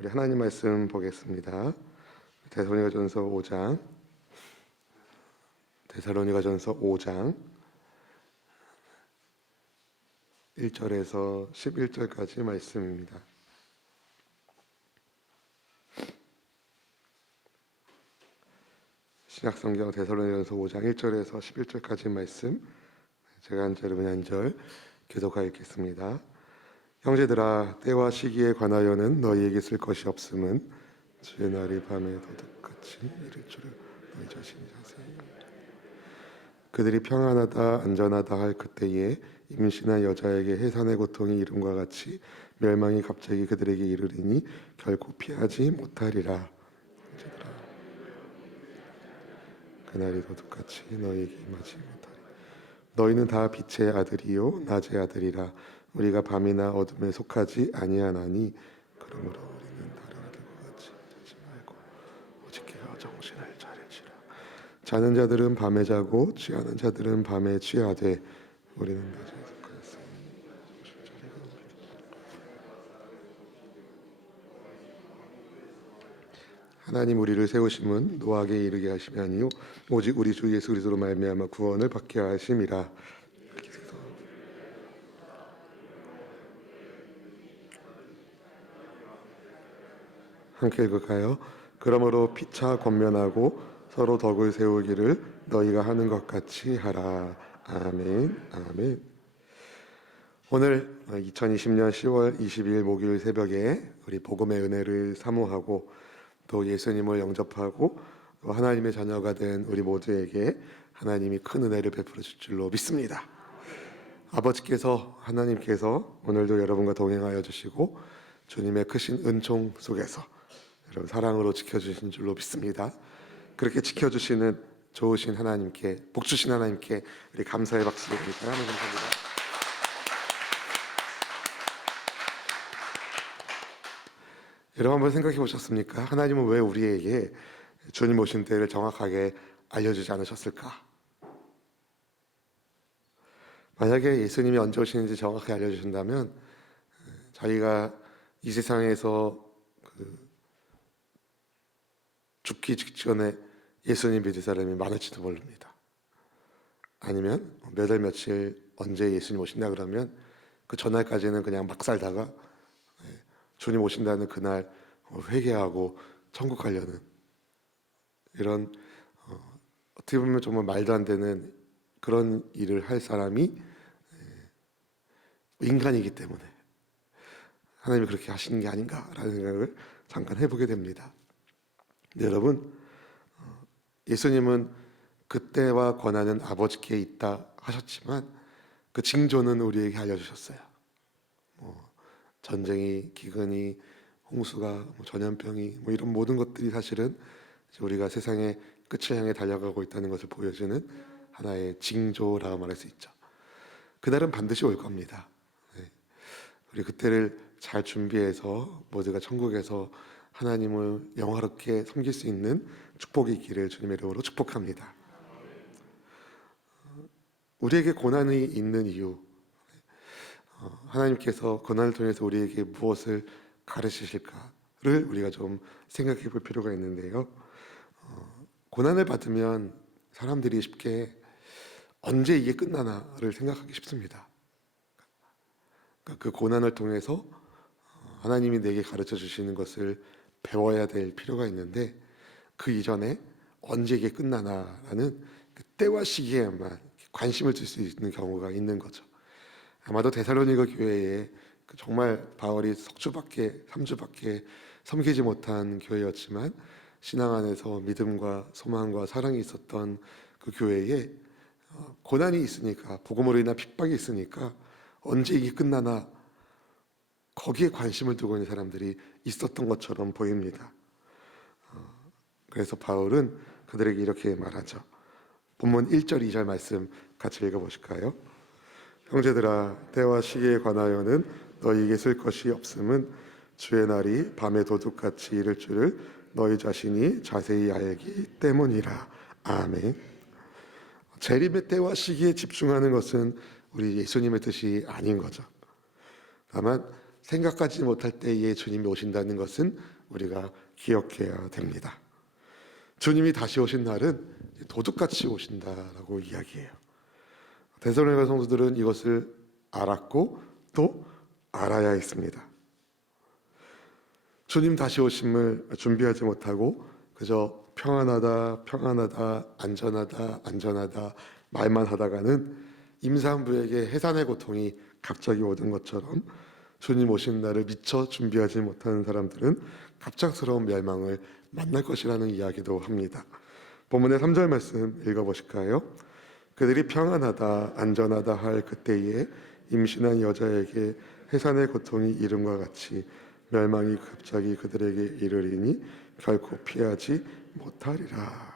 우리 하나님 말씀 보겠습니다. 데살로니가전서 5장 1절에서 11절까지 말씀입니다. 신약성경 데살로니가전서 5장 1절에서 11절까지 말씀, 제가 한 절, 여러분이 한 절 교독하여 읽겠습니다. 형제들아, 때와 시기에 관하여는 너희에게 쓸 것이 없음은 주의 날이 밤에 도둑같이 이를 줄을 너희 자신이 자세히. 그들이 평안하다 안전하다 할 그때에 임신한 여자에게 해산의 고통이 이름과 같이 멸망이 갑자기 그들에게 이르리니 결코 피하지 못하리라. 형제들아, 그날이 도둑같이 너희에게 임하지 못하리. 너희는 다 빛의 아들이요 낮의 아들이라. 우리가 밤이나 어둠에 속하지 아니하나니 그러므로 우리는 다른 아들과 같이 자지 말고 오직 깨어 정신을 차릴지라. 자는 자들은 밤에 자고 취하는 자들은 밤에 취하되 우리는 낮에 속하였으니 정신을 차리고 하나님 우리를 세우심은 노하게 이르게 하심이 아니요 오직 우리 주 예수 그리스도로 말미암아 구원을 받게 하심이라. 함께 읽을까요? 그러므로 피차 권면하고 서로 덕을 세우기를 너희가 하는 것 같이 하라. 아멘. 아멘. 오늘 2020년 10월 22일 목요일 새벽에 우리 복음의 은혜를 사모하고 또 예수님을 영접하고 또 하나님의 자녀가 된 우리 모두에게 하나님이 큰 은혜를 베풀어 줄 줄로 믿습니다. 아버지께서 하나님께서 오늘도 여러분과 동행하여 주시고 주님의 크신 은총 속에서 여러분 사랑으로 지켜주신 줄로 믿습니다. 그렇게 지켜주시는 좋으신 하나님께, 복 주신 하나님께 우리 감사의 박수를 드릴까요? 하나님 감사합니다. 여러분 한번 생각해 보셨습니까? 하나님은 왜 우리에게 주님 오신 때를 정확하게 알려주지 않으셨을까? 만약에 예수님이 언제 오시는지 정확하게 알려주신다면 자기가 이 세상에서 죽기 직전에 예수님 믿을 사람이 많을지도 모릅니다. 아니면 몇 월 며칠 언제 예수님 오신다 그러면 그 전날까지는 그냥 막 살다가 주님 오신다는 그날 회개하고 천국 가려는 이런 어떻게 보면 정말 말도 안 되는 그런 일을 할 사람이 인간이기 때문에 하나님이 그렇게 하시는 게 아닌가라는 생각을 잠깐 해보게 됩니다. 네, 여러분, 예수님은 그때와 권한은 아버지께 있다 하셨지만 그 징조는 우리에게 알려주셨어요. 전쟁이, 기근이, 홍수가, 전염병이 이런 모든 것들이 사실은 우리가 세상의 끝을 향해 달려가고 있다는 것을 보여주는 하나의 징조라고 말할 수 있죠. 그날은 반드시 올 겁니다. 우리 그때를 잘 준비해서 모두가 천국에서 하나님을 영화롭게 섬길 수 있는 축복이 있기를 주님의 이름으로 축복합니다. 우리에게 고난이 있는 이유, 하나님께서 고난을 통해서 우리에게 무엇을 가르치실까를 우리가 좀 생각해 볼 필요가 있는데요. 고난을 받으면 사람들이 쉽게 언제 이게 끝나나를 생각하기 쉽습니다. 그 고난을 통해서 하나님이 내게 가르쳐 주시는 것을 배워야 될 필요가 있는데 그 이전에 언제 이게 끝나나라는 그 때와 시기에만 관심을 줄 수 있는 경우가 있는 거죠. 아마도 데살로니가 교회에 정말 바울이 석주밖에 3주밖에 섬기지 못한 교회였지만 신앙 안에서 믿음과 소망과 사랑이 있었던 그 교회에 고난이 있으니까, 복음으로 인한 핍박이 있으니까 언제 이게 끝나나 거기에 관심을 두고 있는 사람들이 있었던 것처럼 보입니다. 그래서 바울은 그들에게 이렇게 말하죠. 본문 1절 2절 말씀 같이 읽어보실까요? 형제들아, 때와 시기에 관하여는 너희에게 쓸 것이 없음은 주의 날이 밤에 도둑같이 이를 줄을 너희 자신이 자세히 알기 때문이라. 아멘. 재림의 때와 시기에 집중하는 것은 우리 예수님의 뜻이 아닌 거죠. 다만 생각하지 못할 때에 주님이 오신다는 것은 우리가 기억해야 됩니다. 주님이 다시 오신 날은 도둑같이 오신다라고 이야기해요. 데살로니가 성도들은 이것을 알았고 또 알아야 했습니다. 주님 다시 오심을 준비하지 못하고 그저 평안하다, 평안하다, 안전하다, 안전하다 말만 하다가는 임산부에게 해산의 고통이 갑자기 오는 것처럼 주님 오신 날을 미처 준비하지 못하는 사람들은 갑작스러운 멸망을 만날 것이라는 이야기도 합니다. 본문의 3절 말씀 읽어보실까요? 그들이 평안하다, 안전하다 할 그때에 임신한 여자에게 해산의 고통이 이름과 같이 멸망이 갑자기 그들에게 이르리니 결코 피하지 못하리라.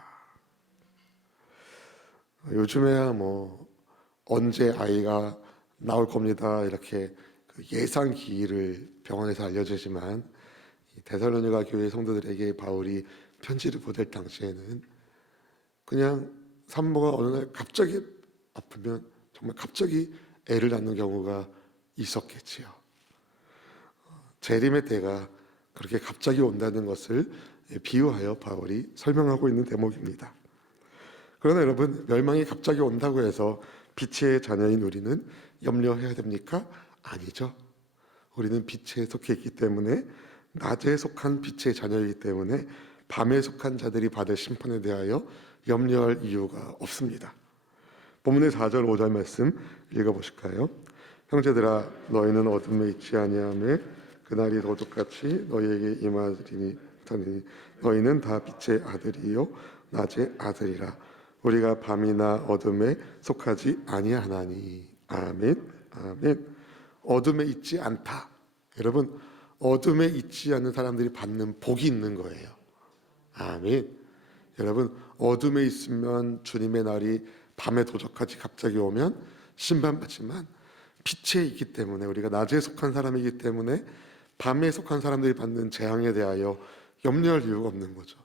요즘에야 뭐 언제 아이가 나올 겁니다 이렇게 예상 기일을 병원에서 알려주지만 데살로니가 교회 성도들에게 바울이 편지를 보낼 당시에는 그냥 산모가 어느 날 갑자기 아프면 정말 갑자기 애를 낳는 경우가 있었겠지요. 재림의 때가 그렇게 갑자기 온다는 것을 비유하여 바울이 설명하고 있는 대목입니다. 그러나 여러분, 멸망이 갑자기 온다고 해서 빛의 자녀인 우리는 염려해야 됩니까? 아니죠. 우리는 빛에 속해 있기 때문에, 낮에 속한 빛의 자녀이기 때문에 밤에 속한 자들이 받을 심판에 대하여 염려할 이유가 없습니다. 본문의 4절 5절 말씀 읽어보실까요? 형제들아, 너희는 어둠에 있지 아니하며 그날이 도둑같이 너희에게 임하리니 너희는 다 빛의 아들이요 낮의 아들이라. 우리가 밤이나 어둠에 속하지 아니하나니. 아멘. 아멘. 어둠에 있지 않다. 여러분, 어둠에 있지 않는 사람들이 받는 복이 있는 거예요. 아멘. 여러분, 어둠에 있으면 주님의 날이 밤에 도적같이 갑자기 오면 심판받지만, 빛에 있기 때문에, 우리가 낮에 속한 사람이기 때문에 밤에 속한 사람들이 받는 재앙에 대하여 염려할 이유가 없는 거죠.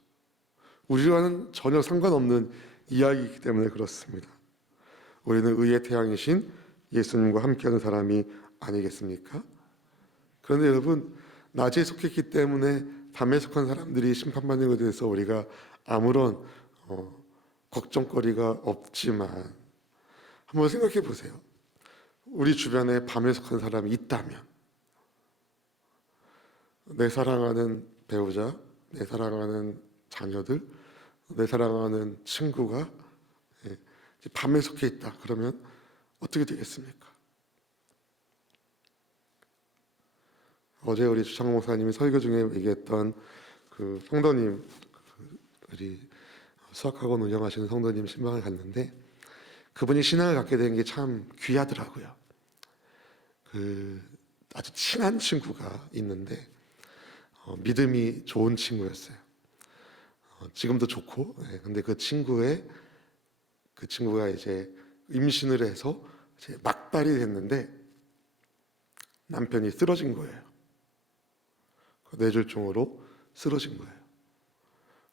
우리와는 전혀 상관없는 이야기이기 때문에 그렇습니다. 우리는 의의 태양이신 예수님과 함께하는 사람이 아니겠습니까? 그런데 여러분, 낮에 속했기 때문에 밤에 속한 사람들이 심판받는 것에 대해서 우리가 아무런 걱정거리가 없지만, 한번 생각해 보세요. 우리 주변에 밤에 속한 사람이 있다면, 내 사랑하는 배우자, 내 사랑하는 자녀들, 내 사랑하는 친구가 밤에 속해 있다. 그러면 어떻게 되겠습니까? 어제 우리 주창 목사님이 설교 중에 얘기했던 그 성도님들이 수학학원 운영하시는 성도님 신방을 갔는데, 그분이 신앙을 갖게 된 게 참 귀하더라고요. 그 아주 친한 친구가 있는데 믿음이 좋은 친구였어요. 지금도 좋고, 근데 그 친구가 이제 임신을 해서 이제 막달이 됐는데 남편이 쓰러진 거예요. 뇌졸중으로 쓰러진 거예요.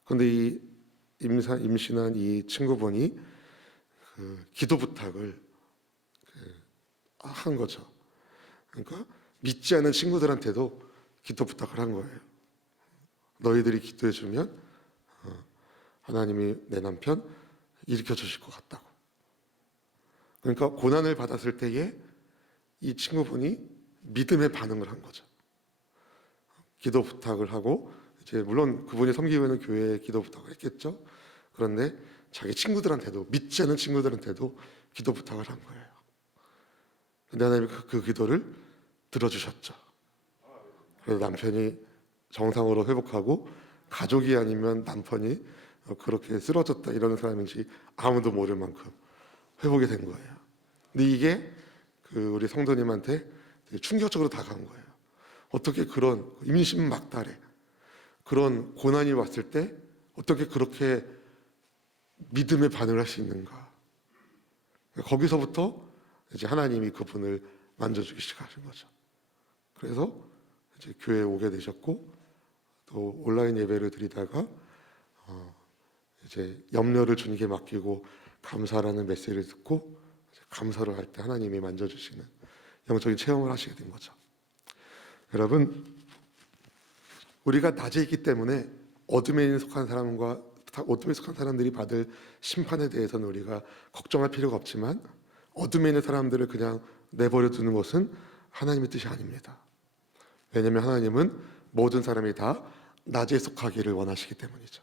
그런데 이 임신한 이 친구분이 그 기도 부탁을 한 거죠. 그러니까 믿지 않는 친구들한테도 기도 부탁을 한 거예요. 너희들이 기도해 주면 하나님이 내 남편 일으켜 주실 것 같다고. 그러니까 고난을 받았을 때에 이 친구분이 믿음의 반응을 한 거죠. 기도 부탁을 하고, 이제 물론 그분이 섬기고 있는 교회에 기도 부탁을 했겠죠. 그런데 자기 친구들한테도, 믿지 않는 친구들한테도 기도 부탁을 한 거예요. 근데 하나님이 그 기도를 들어주셨죠. 그래서 남편이 정상으로 회복하고, 가족이 아니면 남편이 그렇게 쓰러졌다 이러는 사람인지 아무도 모를 만큼 회복이 된 거예요. 근데 이게 그 우리 성도님한테 되게 충격적으로 다가온 거예요. 어떻게 그런 임신 막달에 그런 고난이 왔을 때 어떻게 그렇게 믿음의 반응을 할 수 있는가? 거기서부터 이제 하나님이 그분을 만져주기 시작하신 거죠. 그래서 이제 교회에 오게 되셨고, 또 온라인 예배를 드리다가 이제 염려를 주님께 맡기고 감사라는 메시지를 듣고 감사를 할 때 하나님이 만져주시는 영적인 체험을 하시게 된 거죠. 여러분, 우리가 낮에 있기 때문에 어둠에 속한 사람들이 받을 심판에 대해서는 우리가 걱정할 필요가 없지만, 어둠에 있는 사람들을 그냥 내버려 두는 것은 하나님의 뜻이 아닙니다. 왜냐하면 하나님은 모든 사람이 다 낮에 속하기를 원하시기 때문이죠.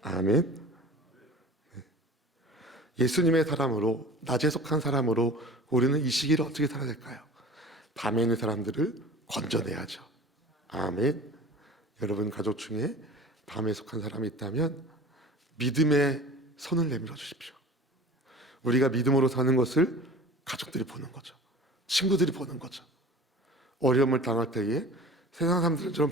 아멘. 예수님의 사람으로, 낮에 속한 사람으로 우리는 이 시기를 어떻게 살아야 될까요? 밤에 있는 사람들을 건져내야죠. 아멘. 여러분 가족 중에 밤에 속한 사람이 있다면 믿음의 손을 내밀어 주십시오. 우리가 믿음으로 사는 것을 가족들이 보는 거죠. 친구들이 보는 거죠. 어려움을 당할 때에 세상 사람들처럼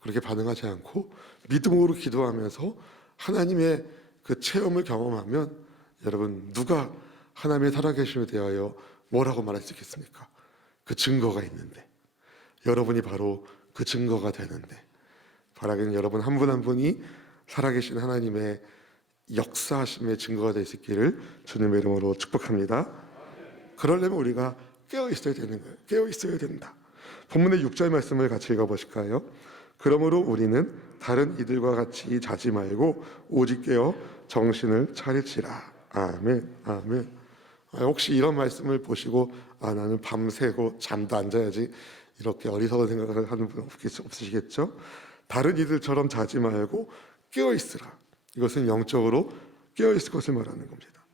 그렇게 반응하지 않고 믿음으로 기도하면서 하나님의 그 체험을 경험하면, 여러분, 누가 하나님의 살아계심에 대하여 뭐라고 말할 수 있겠습니까? 그 증거가 있는데, 여러분이 바로 그 증거가 되는데, 바라기는 여러분 한 분 한 분이 살아계신 하나님의 역사하심의 증거가 될 수 있기를 주님의 이름으로 축복합니다. 그러려면 우리가 깨어 있어야 되는 거예요. 깨어 있어야 된다. 본문의 6절 말씀을 같이 읽어보실까요? 그러므로 우리는 다른 이들과 같이 자지 말고 오직 깨어 정신을 차릴지라. 아멘. 아멘. 혹시 이런 말씀을 보시고 나는 밤새고 잠도 안 자야지, 이렇게 어리석은 생각을 하는 분 없으시겠죠? 다른 이들처럼 자지 말고 깨어 있으라. 이것은 영적으로 깨어 있을 것을 말하는 겁니다.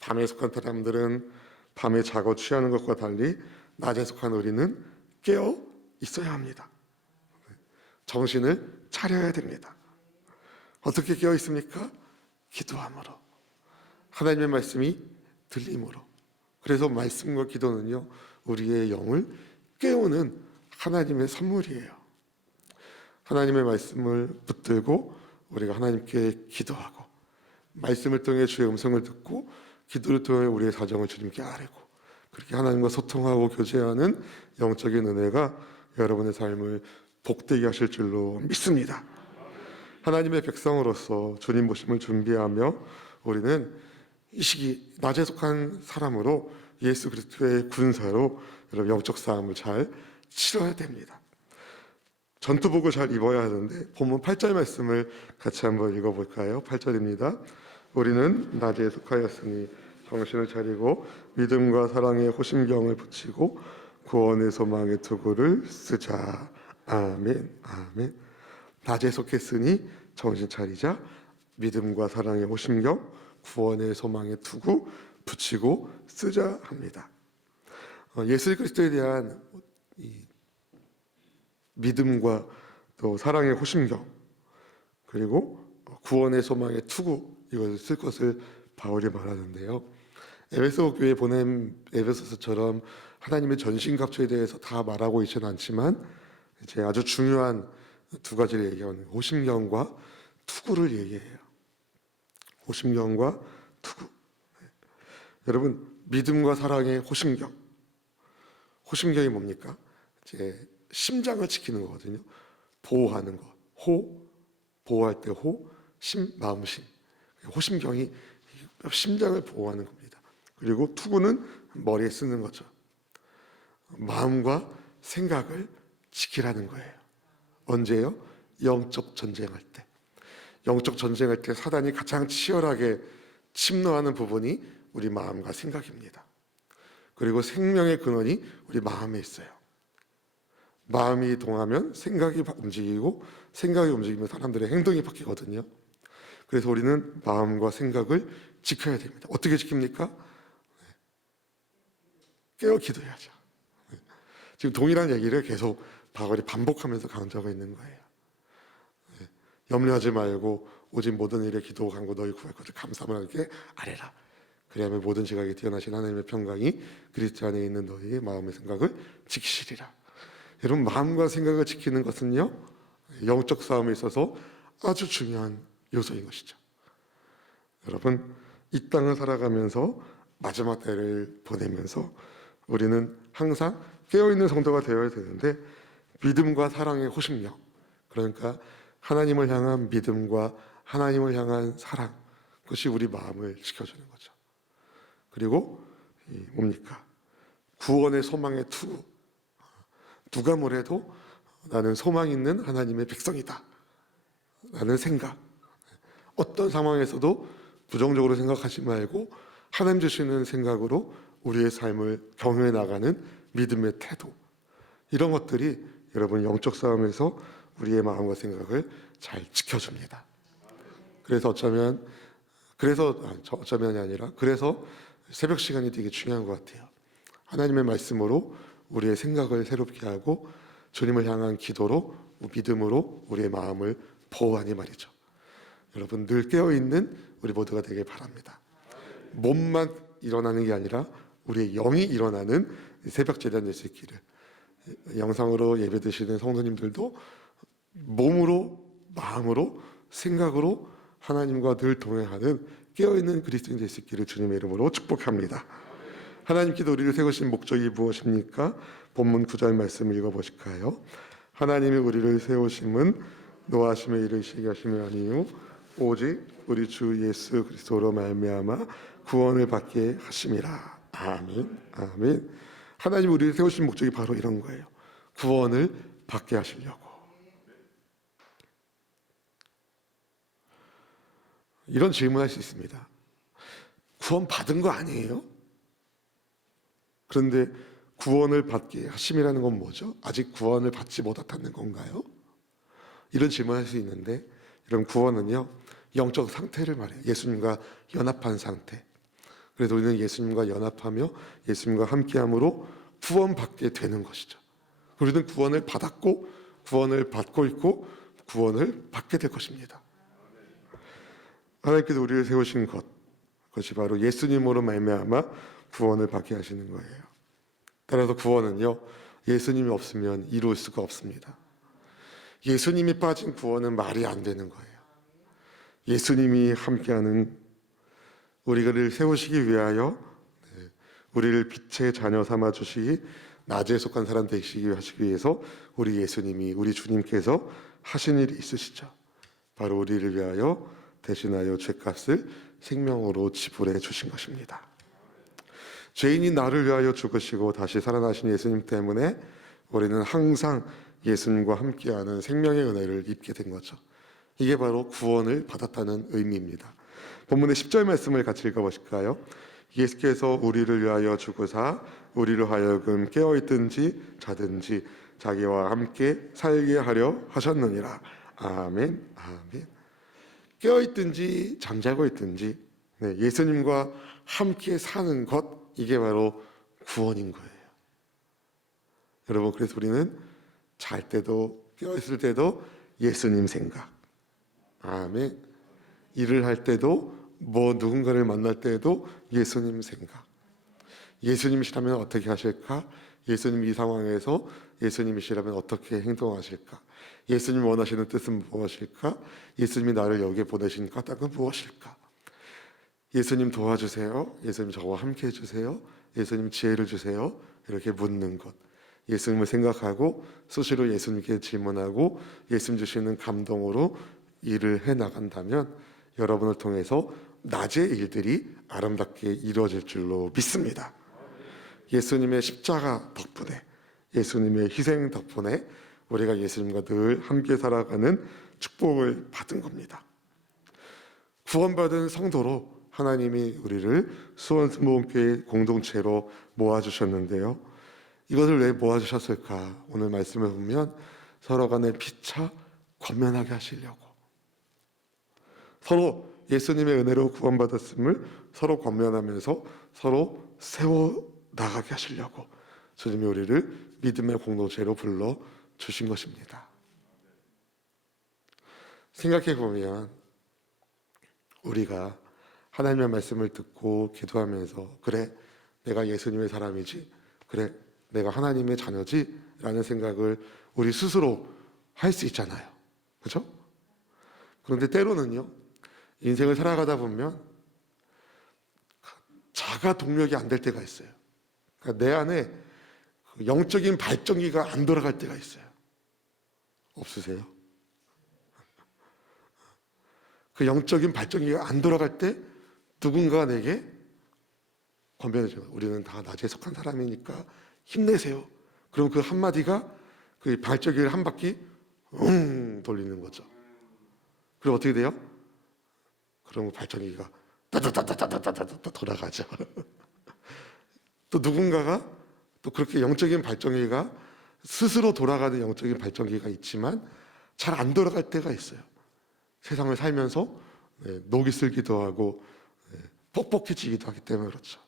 밤에 속한 사람들은 밤에 자고 취하는 것과 달리 낮에 속한 우리는 깨어 있어야 합니다. 정신을 차려야 됩니다. 어떻게 깨어 있습니까? 기도함으로, 하나님의 말씀이 들림으로. 그래서 말씀과 기도는요, 우리의 영을 깨우는 하나님의 선물이에요. 하나님의 말씀을 붙들고 우리가 하나님께 기도하고, 말씀을 통해 주의 음성을 듣고, 기도를 통해 우리의 사정을 주님께 아뢰고, 그렇게 하나님과 소통하고 교제하는 영적인 은혜가 여러분의 삶을 복되게 하실 줄로 믿습니다. 하나님의 백성으로서 주님 보심을 준비하며 우리는 이 시기 낮에 속한 사람으로 예수 그리스도의 군사로 여러분 영적 싸움을 잘 치러야 됩니다. 전투복을 잘 입어야 하는데, 본문 8절 말씀을 같이 한번 읽어볼까요? 8절입니다. 우리는 낮에 속하였으니 정신을 차리고 믿음과 사랑의 호심경을 붙이고 구원의 소망의 투구를 쓰자. 아멘. 아멘. 낮에 속했으니 정신 차리자. 믿음과 사랑의 호심경, 구원의 소망의 투구 붙이고 쓰자 합니다. 예수 그리스도에 대한 이 믿음과 또 사랑의 호심경, 그리고 구원의 소망의 투구, 이것을 쓸 것을 바울이 말하는데요. 에베소 교회에 보낸 에베소서처럼 하나님의 전신갑주에 대해서 다 말하고 있지는 않지만, 이제 아주 중요한 두 가지를 얘기하는 호심경과 투구를 얘기해요. 호심경과 투구. 여러분, 믿음과 사랑의 호심경. 호심경이 뭡니까? 이제 심장을 지키는 거거든요. 보호하는 거. 보호할 때 마음심. 호심경이 심장을 보호하는 겁니다. 그리고 투구는 머리에 쓰는 거죠. 마음과 생각을 지키라는 거예요. 언제요? 영적 전쟁할 때. 영적 전쟁할 때 사단이 가장 치열하게 침노하는 부분이 우리 마음과 생각입니다. 그리고 생명의 근원이 우리 마음에 있어요. 마음이 동하면 생각이 움직이고, 생각이 움직이면 사람들의 행동이 바뀌거든요. 그래서 우리는 마음과 생각을 지켜야 됩니다. 어떻게 지킵니까? 깨어 기도해야죠. 지금 동일한 얘기를 계속 바울이 반복하면서 강조하고 있는 거예요. 염려하지 말고 오직 모든 일에 기도 간구 너희 구할 것을 감사함을 하게 아뢰라. 그리하면 모든 지각에 뛰어나신 하나님의 평강이 그리스도 안에 있는 너희의 마음의 생각을 지키시리라. 여러분, 마음과 생각을 지키는 것은요, 영적 싸움에 있어서 아주 중요한 요소인 것이죠. 여러분, 이 땅을 살아가면서 마지막 때를 보내면서 우리는 항상 깨어있는 성도가 되어야 되는데, 믿음과 사랑의 호심력, 그러니까 하나님을 향한 믿음과 하나님을 향한 사랑, 그것이 우리 마음을 지켜주는 거죠. 그리고 뭡니까? 구원의 소망의 투구. 누가 뭐래도 나는 소망 있는 하나님의 백성이다 라는 생각, 어떤 상황에서도 부정적으로 생각하지 말고 하나님 주시는 생각으로 우리의 삶을 경유해 나가는 믿음의 태도, 이런 것들이 여러분 영적 싸움에서 우리의 마음과 생각을 잘 지켜줍니다. 그래서 어쩌면이 아니라 그래서 새벽 시간이 되게 중요한 것 같아요. 하나님의 말씀으로 우리의 생각을 새롭게 하고 주님을 향한 기도로, 믿음으로 우리의 마음을 보호하니 말이죠. 여러분 늘 깨어있는 우리 모두가 되길 바랍니다. 몸만 일어나는 게 아니라 우리의 영이 일어나는 새벽 제단 예식기를, 영상으로 예배 드시는 성도님들도 몸으로, 마음으로, 생각으로 하나님과 늘 동행하는 깨어있는 그리스도인 될 수 있기를 주님의 이름으로 축복합니다. 하나님께서 우리를 세우신 목적이 무엇입니까? 본문 9절 말씀 읽어보실까요? 하나님이 우리를 세우심은 노하심에 이르시게 하심이 아니요 오직 우리 주 예수 그리스도로 말미암아 구원을 받게 하심이라. 아멘. 아멘. 하나님이 우리를 세우신 목적이 바로 이런 거예요. 구원을 받게 하시려고. 이런 질문할 수 있습니다. 구원 받은 거 아니에요? 그런데 구원을 받게 하심이라는 건 뭐죠? 아직 구원을 받지 못했다는 건가요? 이런 질문할 수 있는데, 이런 구원은요 영적 상태를 말해요. 예수님과 연합한 상태. 그래서 우리는 예수님과 연합하며 예수님과 함께함으로 구원받게 되는 것이죠. 우리는 구원을 받았고 구원을 받고 있고 구원을 받게 될 것입니다. 하나님께서 우리를 세우신 것, 그것이 바로 예수님으로 말미암아 구원을 받게 하시는 거예요. 따라서 구원은요 예수님이 없으면 이룰 수가 없습니다. 예수님이 빠진 구원은 말이 안 되는 거예요. 예수님이 함께하는, 우리를 세우시기 위하여 우리를 빛의 자녀 삼아 주시기, 낮에 속한 사람 되시기 하시기 위해서 우리 예수님이, 우리 주님께서 하신 일이 있으시죠. 바로 우리를 위하여 대신하여 죄값을 생명으로 지불해 주신 것입니다. 죄인이 나를 위하여 죽으시고 다시 살아나신 예수님 때문에 우리는 항상 예수님과 함께하는 생명의 은혜를 입게 된 거죠. 이게 바로 구원을 받았다는 의미입니다. 본문의 10절 말씀을 같이 읽어보실까요? 예수께서 우리를 위하여 죽으사 우리로 하여금 깨어있든지 자든지 자기와 함께 살게 하려 하셨느니라. 아멘. 아멘. 깨어있든지 잠자고 있든지 예수님과 함께 사는 것, 이게 바로 구원인 거예요. 여러분, 그래서 우리는 잘 때도 깨어있을 때도 예수님 생각, 아멘. 일을 할 때도 누군가를 만날 때에도 예수님 생각. 예수님이시라면 어떻게 하실까? 예수님 이 상황에서 예수님이시라면 어떻게 행동하실까? 예수님 원하시는 뜻은 무엇일까? 예수님이 나를 여기에 보내신 까닭은 무엇일까? 예수님 도와주세요. 예수님 저와 함께 해주세요. 예수님 지혜를 주세요. 이렇게 묻는 것. 예수님을 생각하고 수시로 예수님께 질문하고 예수님 주시는 감동으로 일을 해나간다면 여러분을 통해서 낮의 일들이 아름답게 이루어질 줄로 믿습니다. 예수님의 십자가 덕분에, 예수님의 희생 덕분에 우리가 예수님과 늘 함께 살아가는 축복을 받은 겁니다. 구원받은 성도로 하나님이 우리를 수원스모음교회 공동체로 모아주셨는데요. 이것을 왜 모아주셨을까? 오늘 말씀을 보면 서로 간에 피차 권면하게 하시려고, 서로 예수님의 은혜로 구원받았음을 서로 권면하면서 서로 세워나가게 하시려고 주님이 우리를 믿음의 공동체로 불러주신 것입니다. 생각해보면 우리가 하나님의 말씀을 듣고 기도하면서 그래, 내가 예수님의 사람이지, 그래, 내가 하나님의 자녀지 라는 생각을 우리 스스로 할 수 있잖아요. 그렇죠? 그런데 때로는요, 인생을 살아가다 보면 자가 동력이 안 될 때가 있어요. 그러니까 내 안에 영적인 발전기가 안 돌아갈 때가 있어요. 없으세요? 그 영적인 발전기가 안 돌아갈 때 누군가 내게 권면해줘요. 우리는 다 낮에 속한 사람이니까 힘내세요. 그럼 그 한마디가 그 발전기를 한 바퀴 돌리는 거죠. 그리고 어떻게 돼요? 그러면 발전기가 따다다다다다다다 돌아가죠. 또 누군가가 또 그렇게 영적인 발전기가 스스로 돌아가는 영적인 발전기가 있지만 잘 안 돌아갈 때가 있어요. 세상을 살면서 녹이 슬기도 하고 뻑뻑해지기도 하기 때문에 그렇죠.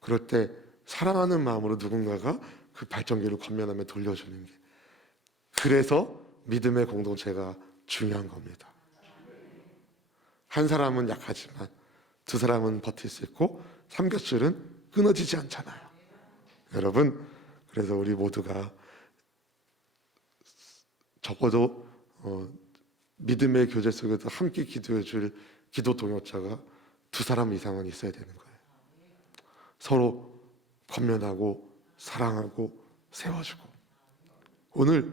그럴 때 사랑하는 마음으로 누군가가 그 발전기를 권면하며 돌려주는 게, 그래서 믿음의 공동체가 중요한 겁니다. 한 사람은 약하지만 두 사람은 버틸 수 있고 삼겹살은 끊어지지 않잖아요. 여러분, 그래서 우리 모두가 적어도 믿음의 교제 속에서 함께 기도해 줄 기도 동역자가 두 사람 이상은 있어야 되는 거예요. 서로 권면하고 사랑하고 세워주고. 오늘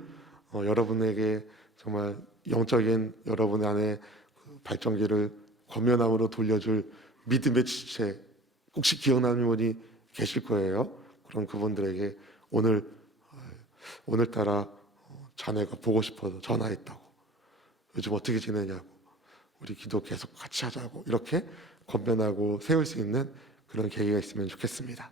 여러분에게 정말 영적인 여러분 안에 그 발전기를 권면함으로 돌려줄 믿음의 지체, 혹시 기억나는 분이 계실 거예요. 그럼 그분들에게 오늘따라 자네가 보고 싶어서 전화했다고, 요즘 어떻게 지내냐고, 우리 기도 계속 같이 하자고, 이렇게 권면하고 세울 수 있는 그런 계기가 있으면 좋겠습니다.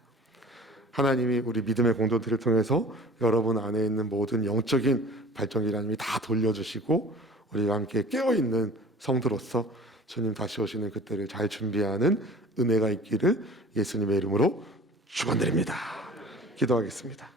하나님이 우리 믿음의 공동체를 통해서 여러분 안에 있는 모든 영적인 발전기를 하나님이 다 돌려주시고 우리가 함께 깨어있는 성도로서 주님 다시 오시는 그때를 잘 준비하는 은혜가 있기를 예수님의 이름으로 축원드립니다. 기도하겠습니다.